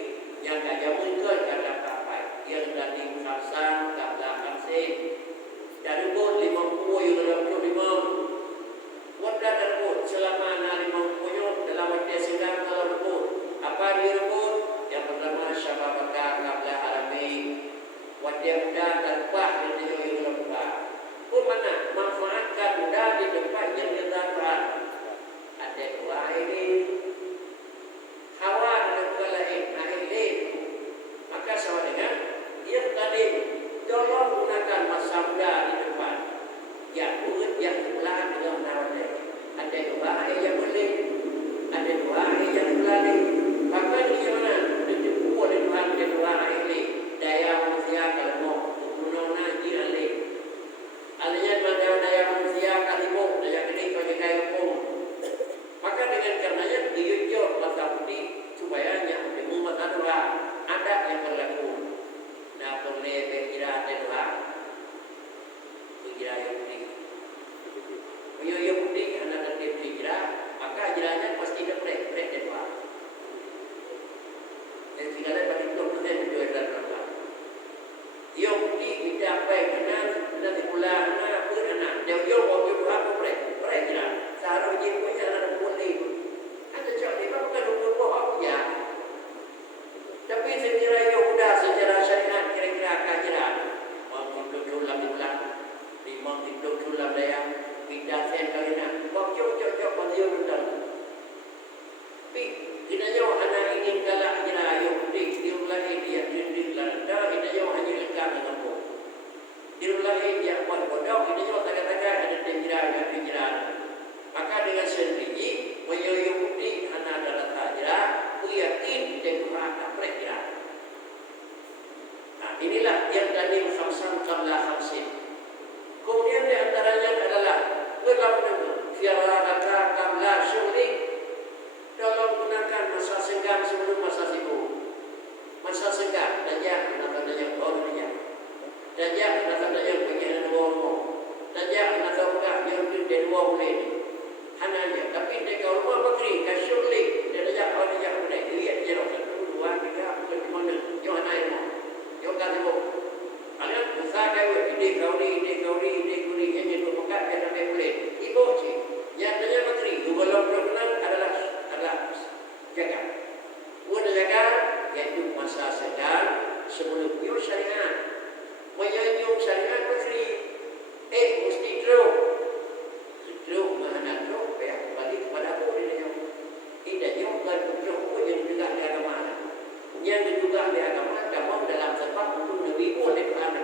yang gajah muncul karena apa? Yang tadi Hasan, Kabla Hasan. Dari pun 50 yang dalam 25. Wadah tersebut selama 50 dalam waktu sedang tersebut. Apa dia rebut? Yang pertama Syababakar Kabla Alamin. Wadah muda tanpa yang dilakukan. Pun mana manfaatkan muda di tempat yang dilakukan. Ada dua ini. Hawa dan dua lain. Maka sama dengan yang tadi tolong gunakan masa muda di depan. Yang urut yang sebelah dengan nawannya. Ada dua yang boleh. Ada dua yang boleh. Maka di mana? Di buku di Tuhan ada dua ini. Daya manusia kalau mau menona dialih. Alihnya mana daya manusia kalibuk daya gede bagi daya hukum. Maka dengan karenanya diujuk masa putih supaya yang dimuat adalah ada yang berlaku. Nah boleh berkira ada dua. Berkira yang putih. Yang putih karena nanti berkira maka jiranya pasti ada break dua. Dan segala bagi itu juga dan berapa. Yang putih kita apa yang kenal nanti pula anak beranak. Yang waktu dua boleh ni. Hanya aja. Tapi dia kalau rumah bakri, kasih boleh. Dia ajak boleh. Dia jalan 1, 2, 3, 4, 5, 6. Yo anak ilmu. Yo kasih bu. Kalian usaha kau ide kau ni, hanya dua pekat dia sampai boleh. Ibu sih. Yang tanya bakri, dua belum kenal adalah jaga. Udah jaga, yaitu masa sedang sebelum nyum syariat. Menyanyum syariat bakri. Mesti teruk. Teruk mana teruk, ya kembali kepada aku dia nyum. Tidak nyum kan teruk pun yang juga di agama. Yang juga di agama dalam sebab untuk Nabi pun dia berada.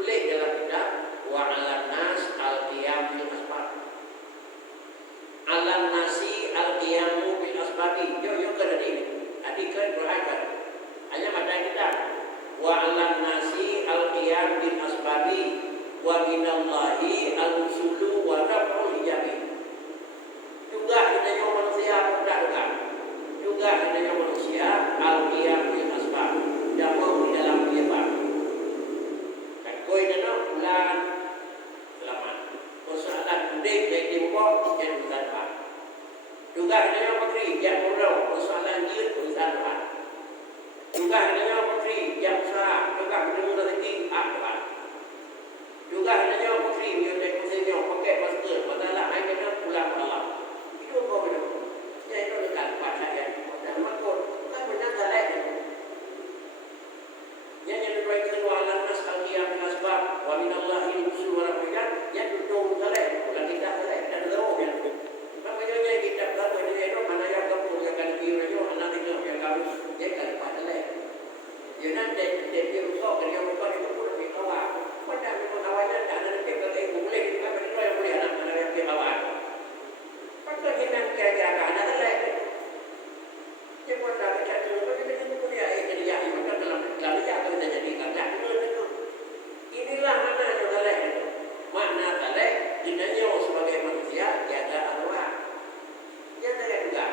Tulis dalam kitab wa 'alan nas al-qiyam bil asbab. 'Alan nasi al-qiyamu bil asbabi. Yo kan adik kan Quran kan. Hanya mata kita. Wa 'alan nasi al-qiyam bil asbabi wa minallahi al-usulu wa raf'ul hijabi. Juga kita manusia tidak juga kita manusia al-qiyam bil asbab. Dapat di dalam penyebab. Koi nana bulan selamat. Persoalan mudik baik dibuat yang bersama. Juga adanya bakri yang murau persoalan dia bersama. Juga adanya bakri yang usaha juga ketemu rezeki apa. Juga adanya bakri yang teknisnya pakai masker padahal hanya pulang malam. Itu kau benar. Ya itu dekat pada yang dan makor kan benar salah. Yang lebih kedua alam nasal qiyam bil asbab wa min Allahi al-usul wa rafiqan yang itu salah bukan kita salah dan tahu kan makanya kita tahu ini itu mana yang kamu yang kan kira anak itu yang kamu dia kan salah ya nanti dia rusak dia rusak itu pun lebih awal pada memang awalnya tak ada dia kata boleh kita berdua yang boleh anak mana yang dia awal maka kita kira-kira anak salah dia pun tak ada itu kita punya dia maka dalam dia akan jadi kakak itu inilah mana yang salah itu makna salah dinanya sebagai manusia tiada arwah tiada juga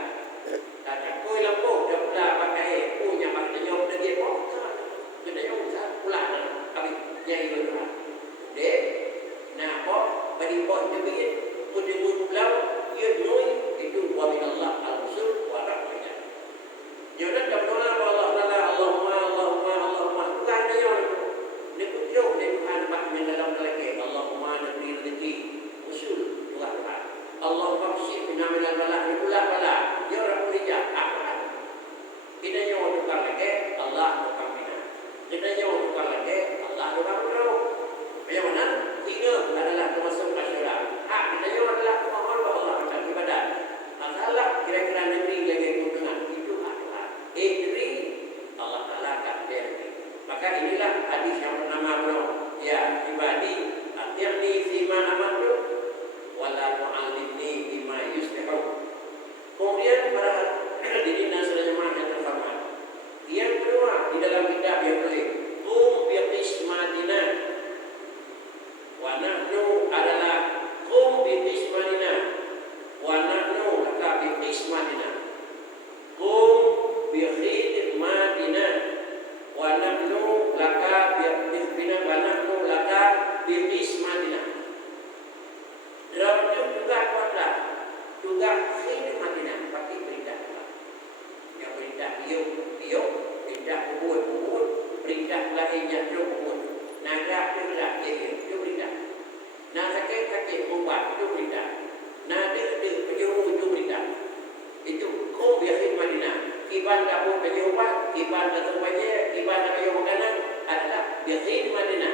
tak koi lampu dah pula pakai punya maknanya udah dia kok dinanya usah pula kami yang itu deh nah kok bagi kok jadi putih pulau ia noi itu wa min Allah al-usul wa rahmatnya jangan berdoa Allahumma bukan dia ni kujuk ni Tuhan bakmi dalam lagi Allahumma nabri rezeki usul doa Allahumma ksif bina minal bala ni pula bala ya Rabbul Ijab kita nyawa tukang lagi Allah tukang bina kita nyawa tukang lagi Allah tukang bina bagaimana tiga adalah termasuk masyarakat kita nyawa adalah mohon Allah akan ibadat masalah kira-kira negeri lagi kunjungan itu negeri Allah Ta'ala akan beri. Maka inilah hadis yang pertama bro. Ya ibadi atiqni fima amantu wala tu'allimni bima yustihu. Kemudian para hadirin dan saudara yang terhormat. Yang kedua di dalam kitab yang boleh qum bi qismatina wa nahnu adalah qum bi qismatina wa nahnu laka bi qismatina. Qum bi khidmatina wa nahnu laka bi wa nahnu laka bi qismatina. Dalam juga kata juga khidmatina pasti perintah yang perintah dia perintah kubur perintah lahirnya kubur naga dia perintah nah sakit ubat itu perintah nah dia penyuruh itu perintah itu kum bi khidmatina kiban dapur penyuruh ubat kiban datang banyak kiban penyuruh makanan adalah bi khidmatina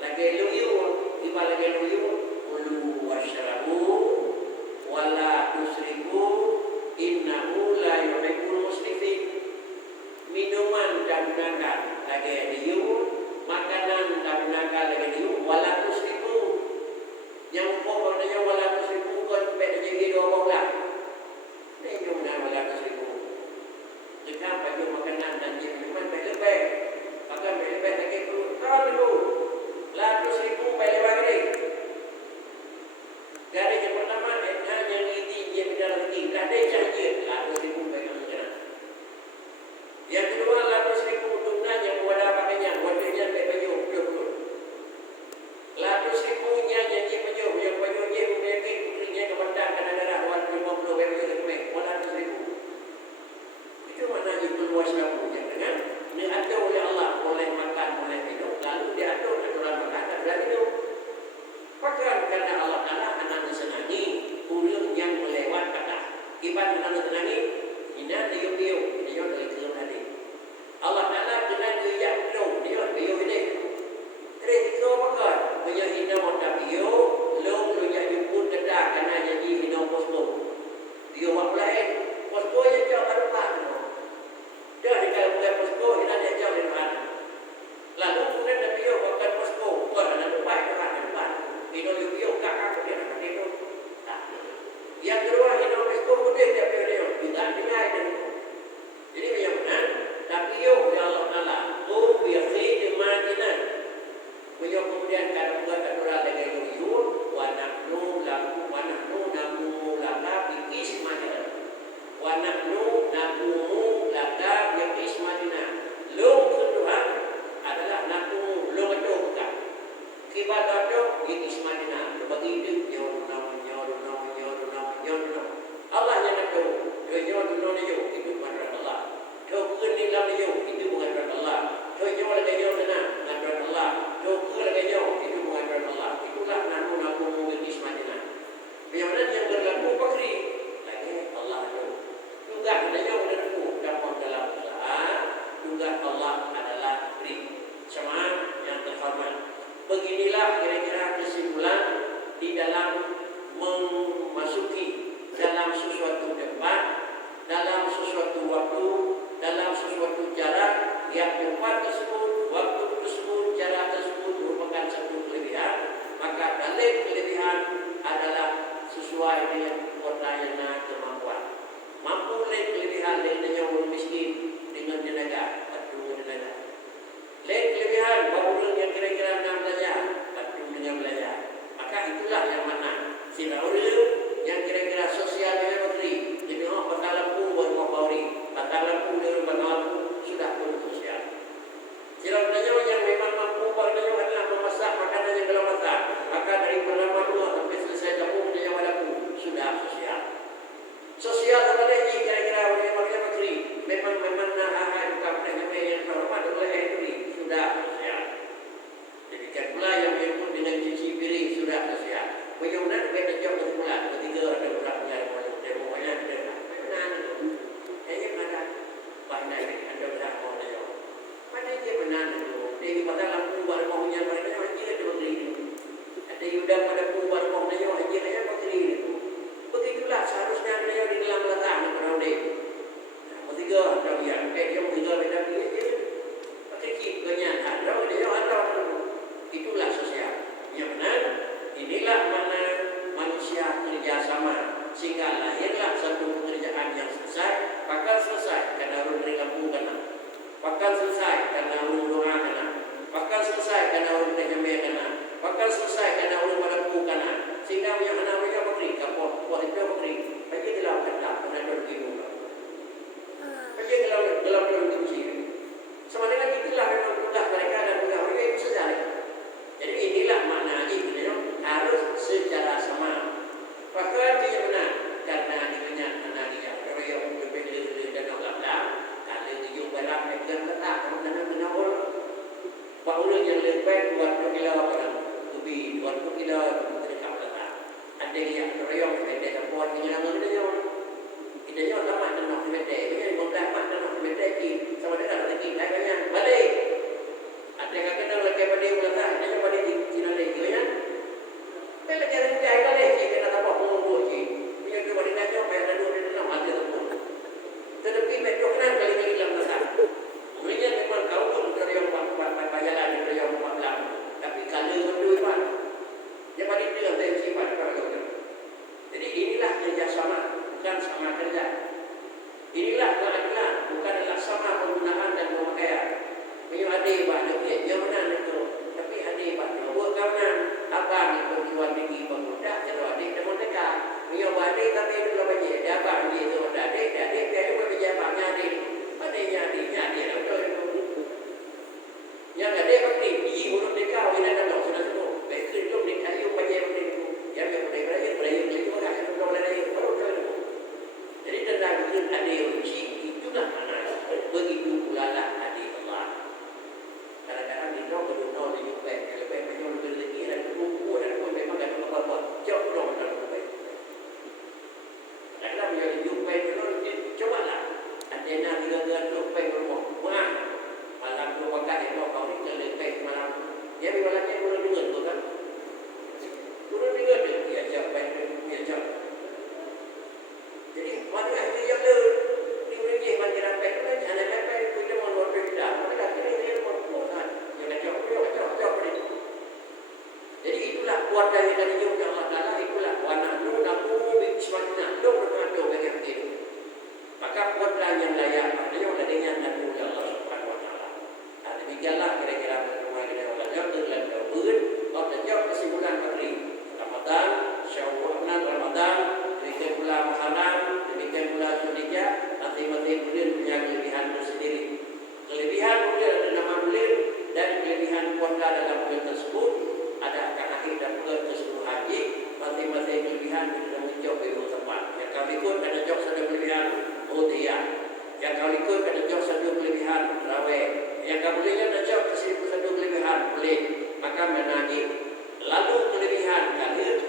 lagi luyu kiban lagi luyu ulu wasyarabu wala tusriku innahu la yuhibbul musrifin. Minuman dan gunakan lagi diu, makanan dan gunakan lagi diu, wala tusriku. Yang pokoknya wala tusriku kan bedanya hidup orang. Ini yang wala tusriku. Jika bagi makanan dan minuman baik-baik, maka baik-baik lagi perlu kalau la tusriku baik-baik. Garis yang pertama yang ini dia bicara lagi ada janji lalu ribu pegang jalan. Yang kedua lalu ribu untuknya yang wadah pakainya wadahnya baju. Lalu ribunya janji baju yang baju Kibat dengan tenangi, ina diu-diu, dia dari kerum tadi. Allah Taala dengan dia pro, dia bio ini. Kerja makan, punya ina mau tabiu, lo punya jemput kedah karena jadi ina posko. Dia buat lain, posko yang jauh ada mana? Dia kalau bukan posko, ina dia jauh dari mana? Lalu kemudian tabiu bukan posko, bukan ada tempat itu ada tempat. Ina bio kakak dia nak itu. Yang kedua, ina posko kemudian dia bio tidak dengar itu. Jadi yang mana? Tabiu ya Allah Taala, tu biakhir imanina. Beliau kemudian kata buat aturan dengan yuyun, wanaknu nakumu laka biismatina, wanaknu nakumu laka biismatina. Lo kedua adalah nakumu lo betul bukan? Kibat betul biismatina. Bagi itu nyono. Allah yang betul. Nyono itu bukan Allah. Kau kini lam itu bukan Allah. Kau nyono dengan Allah. Doa laganya itu bukan Allah. Itulah naku ismatina. Biarlah yang berlaku pakri lagi Allah itu. Juga adanya berlaku dalam usaha. Juga Allah adalah beri. Sama yang terhormat. Beginilah kira-kira kesimpulan di dalam memasuki dalam sesuatu tempat, dalam sesuatu waktu, dalam sesuatu jarak yang tempat tersebut, waktu tersebut, jarak tersebut merupakan satu kelebihan. Maka dalil kelebihan adalah sesuai dengan kodayana kemampuan. Mampu lain kelebihan lainnya orang miskin dengan tenaga, bantu tenaga. Lain kelebihan baru yang kira-kira nak belajar, bantu dengan belajar. Maka itulah yang mana sila orang yang kira-kira sosial dengan menteri. Jadi patah lampu buat mapauri, patah lampu dengan patah lampu sudah pun sosial. Silapnya yang memang mampu padanya adalah memasak makanan yang dalam masak. Maka dari pertama dua sampai selesai dapur dia wadaku sudah sosial. Sosial adalah ini kira-kira orang yang menteri. Memang nak bukan dengan yang terhormat oleh menteri sudah sosial. Demikian pula yang menyebut dengan cuci piring sudah sosial. Bagaimana kita jauh berbulan ketiga ada berlakunya pokoknya ada benar itu. Ini mana banyak ada berlaku dia. Mana dia benar itu. Dia pada lampu buat rumahnya mereka hanya ada begini. Ada yuda pada buat rumahnya hanya ada begini itu. Begitulah seharusnya dia di dalam letak di perang dia. Ketiga ada yang dia ketiga beda dia. Kecil banyak ada dia ada. Itulah sosial. Yang benar inilah mana manusia kerjasama sehingga lahirlah satu pekerjaan yang selesai. Bakal selesai karena orang lampu kena. Bakal selesai karena orang doa kena. Bakal selesai karena orang menyembah kena. Bakal selesai karena orang lampu kena. Sehingga yang mana mereka beri kapal, buat itu beri. Bagi dalam kata kena begitu. Bagi dalam kunci. Sama dengan itulah memang tugas mereka dan tugas mereka itu sejarah. Jadi inilah makna ini harus secara sama. Maka dia benar karena adanya analisis yang berbeda dan Allah kalau dia balap dengan kata karena benar orang yang lebih buat kila kan lebih buat kila mereka kata ada yang yang berbeda buat dengan dia idenya sama dengan berbeda ini mudah dengan berbeda ini sama dengan lagi lainnya balik ada yang kena lagi pada bulan ada pada di Cina lagi ya. Bila jangan jahit balik, kita tak apa pun je. Punya dua hari saja, bayar dua hari dalam ada tu. Tetapi metro kan kali dalam besar. Mereka memang kau pun dari yang bayaran dari yang maklum. Tapi kalau berdua pan, dia pada dia dari sifat kalau. Jadi inilah kerjasama, bukan sama kerja. Inilah keadilan, bukanlah sama penggunaan dan pemakaian. Punya adik banyak dia mana itu. Tapi adik banyak buat kawanan. Abang itu jual tinggi pemuda, kalau adik dia mau tegak. Punya adik tapi itu kalau baca dia abang dia itu adik dia juga baca abangnya adik. Adiknya betul itu. Yang adik pasti biji huruf dekat, ini ada dok sudah semua. Baik itu dekat itu baca itu. Yang beraya itu kan belum ada yang baru itu. Jadi tentang adik uji itulah mana begitu pula lah adik Allah. Kadang-kadang di nol berdua di lebih banyak rezeki dan buku dan pun memang yang dijawab Allah Ta'ala itulah wa nahnu naqumu bi ismatina do berkado dengan itu. Maka buatlah yang layak padanya oleh dengan Nabi Allah Subhanahu Wa Ta'ala. Nah, demikianlah kira-kira menurut kita Allah jawab dengan jawaban. Allah jawab kesimpulan materi Ramadan, Syawal, Ramadan, demikian pula Muharram, demikian pula Zulhijjah. Masing-masing bulan punya kelebihan tersendiri. Kelebihan bulan ada nama bulan dan kelebihan kuota dalam bulan tersebut ada akan akhir dan bulan tersebut haji. Masing-masing kelebihan kita menjawab di tempat. Yang kami ikut ada jawab satu kelebihan Udhiyah. Yang kami ikut ada jawab satu kelebihan Raweh. Yang kami boleh ada jawab satu kelebihan boleh. Maka menagih. Lalu kelebihan kali